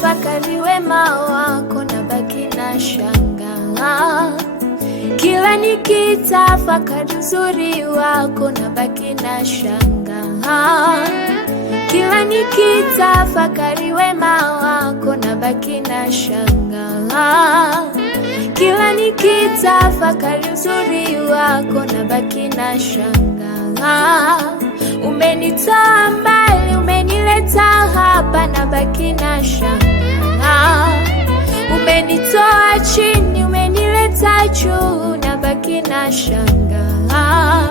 nikitafakari wema wako nabaki na shangaa. Kila nikitafakari uzuri wako nabaki na shangaa. Kila nikitafakari wema wako nabaki na shangaa. Kila nikitafakari uzuri wako nabaki na shangaa. Umenitoa mbali, umenileta hapa, nabaki na shangaa. Umenitoa chini, umenileta juu, nabaki na shangaa.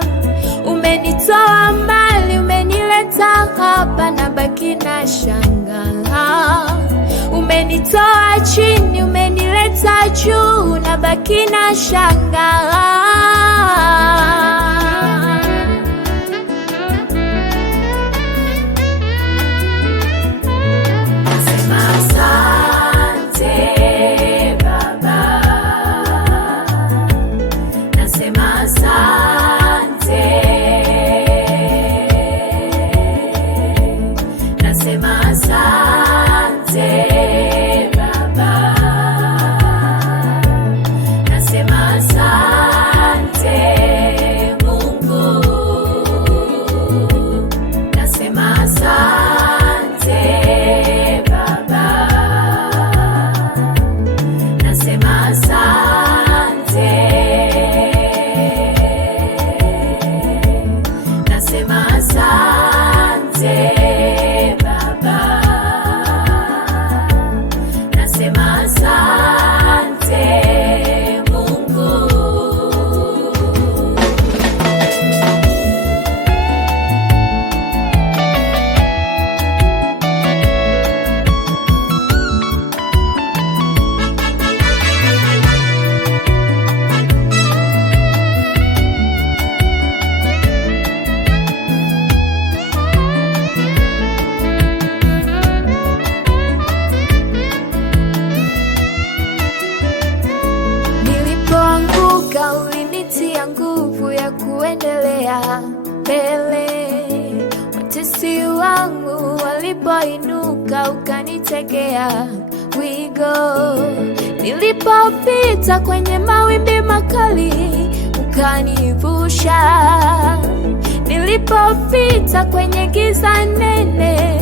Umenitoa mbali, umenileta hapa, nabaki na shangaa. Umenitoa chini, umenileta juu, nabaki na shangaa. Ulinitia nguvu ya kuendelea mbele. Watesi wangu walipoinuka, ukanitegea wigo. Nilipopita kwenye mawimbi makali, ukanivusha. Nilipopita kwenye giza nene,